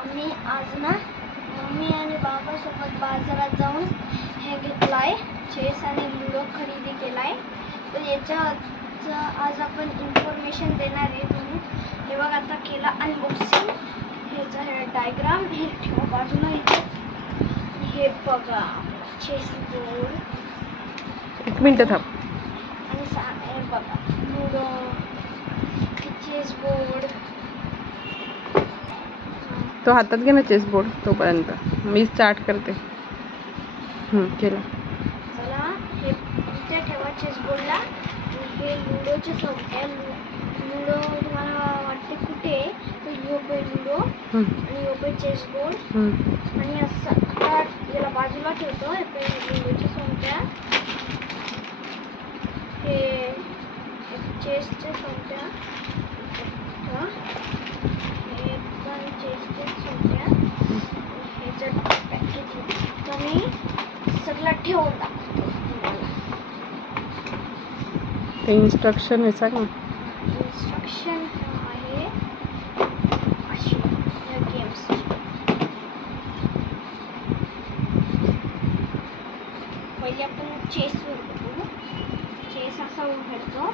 आम्ही आज ना मम्मी आणि बाबा सोबत बाजारात जाऊन हे घेतलाय, चेस आणि लुडो खरेदी केलाय. तर याच्या आज आपण इन्फॉर्मेशन देणार आहे. तुम्ही हे बघा, आता केला अनबॉक्सिंग. ह्याचा हे डायग्राम हे ठेवा बाजूला. हे बघा चेस बोर्ड. एक मिनिट थांब. आणि हे बघा लुडो, चेस बोर्ड. तो हातात घे ना चेस बोर्ड तोपर्यंत मी स्टार्ट करते. केलं. चला हे इथे ठेवा चेस बोर्डला. हे लुडोचे चौक्या. लुडो तुम्हाला वाटते कुठे, तर योगे लुडो आणि योगे चेस बोर्ड. आणि असं आता याला बाजूला ठेवतो. लुडोच्या चौक्या, हे चेसच्या चौक्या, हे पण चेसच्या चौक्या. ह्याचं पॅकेजिंग तर मी सगळं ठेवून टाकतो तुम्हाला. ते इन्स्ट्रक्शन आहे सांग ना. इन्स्ट्रक्शन आहे अशी या गेम्स. पहिले आपण चेसवर बघू. चेस असा उघडतो.